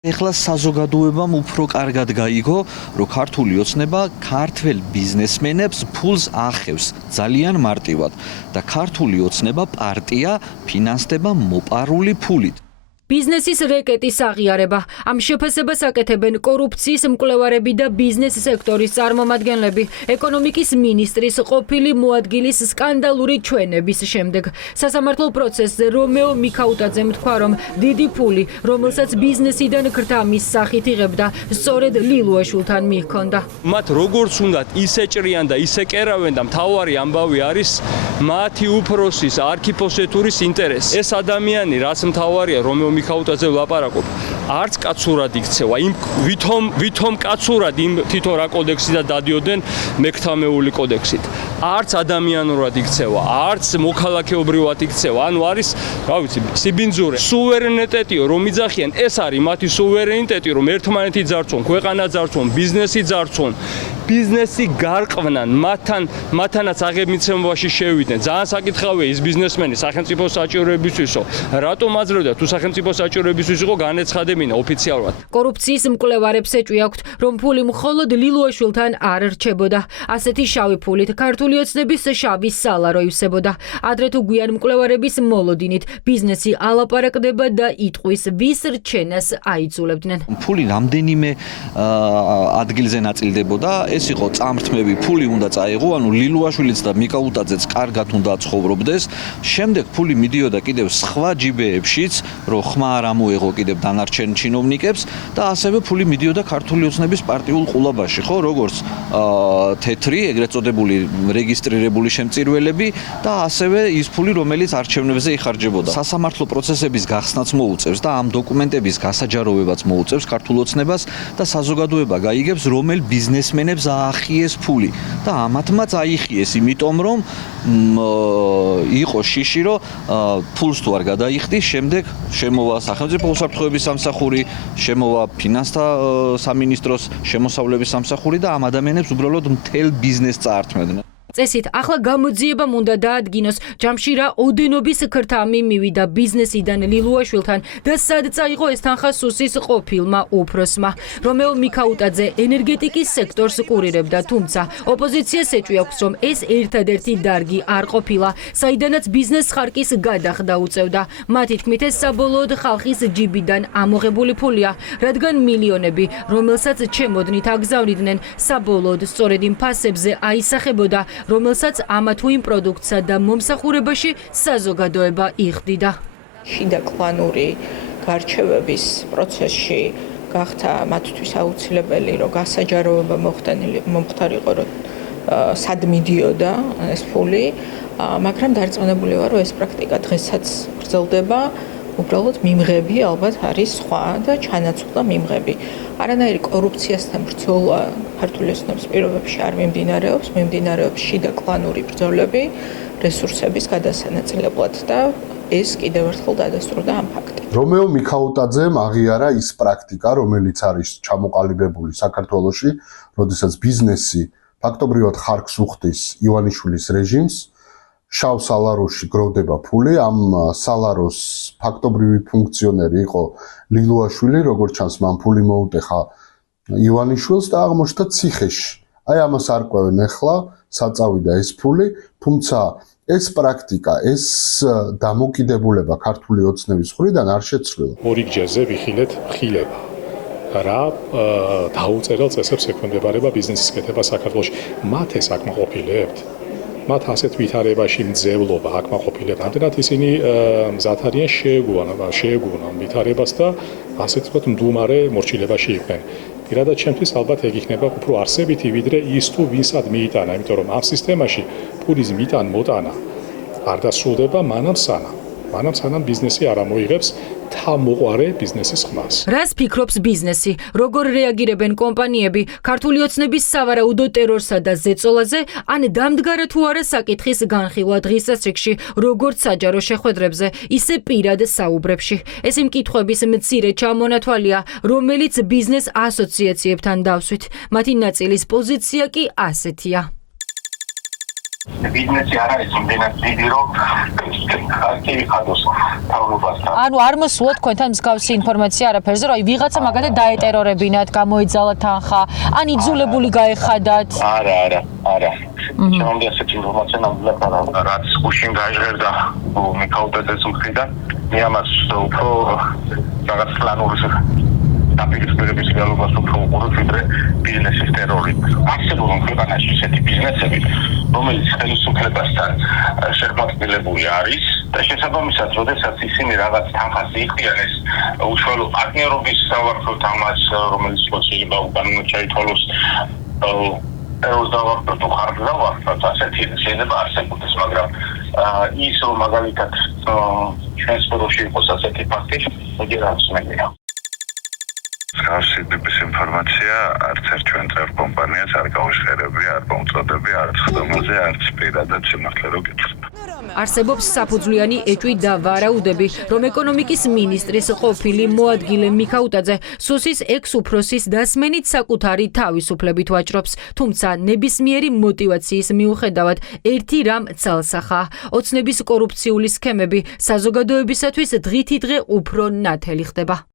ეხლა საზოგადოებამ უფრო კარგად გაიგო, რომ ქართული ოცნება ქართველ ბიზნესმენებს ფულს ახევს ძალიან მარტივად და ქართული ოცნება პარტია ფინანსდება მოპარული ფულით. ბიზნესის რეკეტის აღიარება. Ამ შეფასებას აკეთებენ კორუფციის მკვლევარები და ბიზნეს სექტორის წარმომადგენლები. ეკონომიკის მინისტრის ყოფილი მოადგილის სკანდალური ჩვენების შემდეგ. სასამართლო პროცესზე რომეო მიქაუტაძემ თქვა, რომ დიდი ფული, რომელსაც ბიზნესიდან ქრთამის სახით იღებდა, სწორედ ლილუაშვილთან მიჰქონდა. მათ როგორც უნდათ ისე ჭრიან და ისე კერავენ და მთავარი ამბავი არის მათი უფროსის არქიპოსეთურის ინტერესი. ეს ადამიანი, რაც მთავარია რომეო მიქაუტაძე ვლაპარაკობ, არც კაცურად იქცევა, ვითომ კაცურად იმ თითო რა კოდექსიდან დადიოდნენ მექთამეული კოდექსით. არც ადამიანურად იქცევა, არც მოქალაქეობრივად იქცევა, ანუ არის, რა ვიცი, სიბინძურე. სუვერენიტეტიო რომ იძახიან, ეს არის მათი სუვერენიტეტი, რომ ერთმანეთი ძარცვონ, ქვეყანა ძარცვონ, ბიზნესი ძარცვონ. ბიზნესი გარყვნან, მათთანაც აღებმიცემობაში შევიდნენ. ძალიან საკითხავია ის ბიზნესმენი სახელმწიფო საჭიროებისთვისო, რატომ აძლევდა თუ სახელმწიფო საჭიროებისთვის იყო განეცხადებინა ოფიციალურად. კორუფციის მკვლევარებს ეჭვი აქვთ, რომ ფული მხოლოდ ლილუაშვილთან არ რჩებოდა. ასეთი შავი ფულით ქართული ოცნების შავი სალარო ივსებოდა. ადრე თუ გვიან მკვლევარების მოლოდინით ბიზნესი ალაპარაკდება და იტყვის ვის რჩენას აიძულებდნენ. ფული რამდენიმე ადგილზე ნაწილდებოდა. ეს იყო წამრთმები, ფული უნდა წაიღო, ანუ ლილუაშვილიც და მიკაუტაძეც კარგად უნდა ცხოვრობდეს. შემდეგ ფული მიდიოდა კიდევ სხვა ჯიბეებშიც, რომ ხმა არ ამოეღო კიდევ დანარჩენ ჩინოვნიკებს და ასევე ფული მიდიოდა ქართული ოცნების პარტიულ ყულაბაში, ხო, როგორც თეთრი, ეგრეთ წოდებული რეგისტრირებული შემწირველები და ასევე ის ფული, რომელიც არჩევნებზე იხარჯებოდა. სასამართლო პროცესების გახსნაც მოუწევს და ამ დოკუმენტების გასაჯაროვებაც მოუწევს ქართულ ოცნებას და საზოგადოება გაიგებს, რომელ ბიზნესმენებს აახიეს ფული და ამათმაც აიხიეს, იმიტომ რომ იყო შიში, რომ ფულს თუ არ გადაიხდის, შემდეგ შემოვა სახელმწიფო უსაფრთხოების სამსახური, შემოვა ფინანსთა სამინისტროს შემოსავლების სამსახური და ამ ადამიანებს უბრალოდ მთელ ბიზნესს წაართმევდნენ. წესით, ახლა გამოძიებამ უნდა დაადგინოს ჯამში რა ოდენობის ქრთამი მივიდა ბიზნესიდან ლილუაშვილთან და სად წაიღო ეს თანხა სუსის ყოფილმა უფროსმა. რომეო მიქაუტაძე ენერგეტიკის სექტორს კურირებდა, თუმცა ოპოზიციას ეჭვი აქვს, რომ ეს ერთადერთი დარგი არ ყოფილა, საიდანაც ბიზნეს ხარკის გადახდა უწევდა. მათი თქმით, ეს საბოლოოდ ხალხის ჯიბიდან ამოღებული ფულია, რადგან მილიონები, რომელსაც ჩემოდნით აგზავნიდნენ, საბოლოოდ სწორედ იმ ფასებზე აისახებოდა, რომელსაც ამა თუ იმ პროდუქტსა და მომსახურებაში საზოგადოება იხდიდა. შიდა კლანური გარჩევების პროცესში გახდა მათთვის აუცილებელი, რომ გასაჯაროვება მომხდარიყო, რომ სად მიდიოდა ეს ფული, მაგრამ დარწმუნებული ვარ, რომ ეს პრაქტიკა დღესაც გრძელდება. უბრალოდ მიმღები ალბათ არის სხვა და ჩანაცვლა მიმღები. არანაირი კორუფციასთან ბრძოლა ქართული ოცნების პირობებში არ მიმდინარეობს შიდა კლანური ბრძოლები რესურსების გადასანაწილებლად და ეს კიდევ ერთხელ დადასტურდა ამ ფაქტით. რომეო მიქაუტაძემ აღიარა ის პრაქტიკა, რომელიც არის ჩამოყალიბებული საქართველოში, როდესაც ბიზნესი ფაქტობრივად ხარკს უხდის ივანიშვილის რეჟიმს, შავ სალაროში გროვდება ფული, ამ სალაროს ფაქტობრივი ფუნქციონერი იყო ლილუაშვილი, როგორც ჩანს, მან ფული მოუტეხა ივანიშვილს და აღმოჩნდა ციხეში. აი ამას არ ყვევენ ახლა, საწავიდა ეს ფული, თუმცა ეს პრაქტიკა, ეს დამოკიდებულება ქართული ოცნების მხრიდან არ შეცვლილა. ორი ჯერზე ვიხილეთ ხილება. რა დაუწერელ წესებს ექვემდებარება ბიზნესის კეთება საქართველოში. მათ ეს აკმაყოფილებთ? მათ ასეთ ვითარებაში მძევლობა აკმაყოფილებთ. ამდენად ისინი მზად არიან შეეგუონ ვითარებას და ასეთ ვთქვათ მდუმარე მორჩილებაში იყვნენ. პირადად ჩემთვის ალბათ ეგ იქნება უფრო არსებითი, ვიდრე ის თუ ვინსად მიიტანა, იმიტომ რომ ამ სისტემაში ფულის მოტანა არ დასრულდება მანამ სანამ ბიზნესი არ ამოიღებს თავმოყარე ბიზნესის ხმას. რას ფიქრობს ბიზნესი? როგორ რეაგირებენ კომპანიები ქართული ოცნების სავარაუდო ტერორსა და ზეწოლაზე, ან დამდგარა თუ არა საკითხის განხილვა დღის წესრიგში, როგორც საჯარო შეხვედრებზე, ისე პირად საუბრებში. ეს იმ კითხვების მცირე ჩამონათვალია, რომელიც ბიზნეს ასოციაციებთან დავსვით. მათი ნაწილის პოზიცია კი ასეთია. ბიზნესი არ არის იმდენად დიდი, რომ აქტივი ხადოს თავრობასთან. ანუ არ მოსულა თქვენთან მსგავსი ინფორმაცია არაფერზე, რომ ვიღაცა მაგალითად დაეტერორებინათ, გამოეძალა თანხა, ან იძულებული გაეხადათ. არა. შემამდე ასეთი ინფორმაცია ნამდვილად არ აქვს. რაც გუშინ გაჟღერდა მიქაუტაძეს მხრიდან, მე ამას უფრო რაღაც პლანური დაპირისპირების რეალობას უფრო უყურებ, ვიდრე ბიზნესის ტერორი. არსებობს ქვეყანაში ისეთი ბიზნესები, რომელიც ხელისუფლებასთან შერბაცილებული არის და შესაბამისად, როდესაც ისინი რაღაც თანხას იხდიანეს უშუალო პარტნიორობის სავარცხლოდ ამას, რომელიც შეიძლება უკანონოდ ჩაითვალოს ეროს დავარქვათ თუ ხარჯს დავარქვათ, ასეთი შეიძლება არსებობდეს, მაგრამ ის რომ მაგალითად ჩვენს სფეროში იყოს ასეთი ფაქტი, ეგრე არ ცნობილია. მსგავსი ტიპის ინფორმაცია არც ერთ ჩვენ წევრ კომპანიას არ გავიშერებია, არ მომწოდები, არც ხდომაზე, არც პირადად სიმართლე რო გითხრა. არსებობს საფუძვლიანი ეჭვი და ვარაუდები, რომ ეკონომიკის მინისტრის ყოფილი მოადგილე მიქაუტაძე სუსის ექს-უფროსის დასმენით საკუთარი თავისუფლებით ვაჭრობს, თუმცა ნებისმიერი მოტივაციის მიუხედავად ერთი რამ ცალსახაა: ოცნების კორუფციული სქემები საზოგადოებისათვის დღითიდღე უფრო ნათელი ხდება.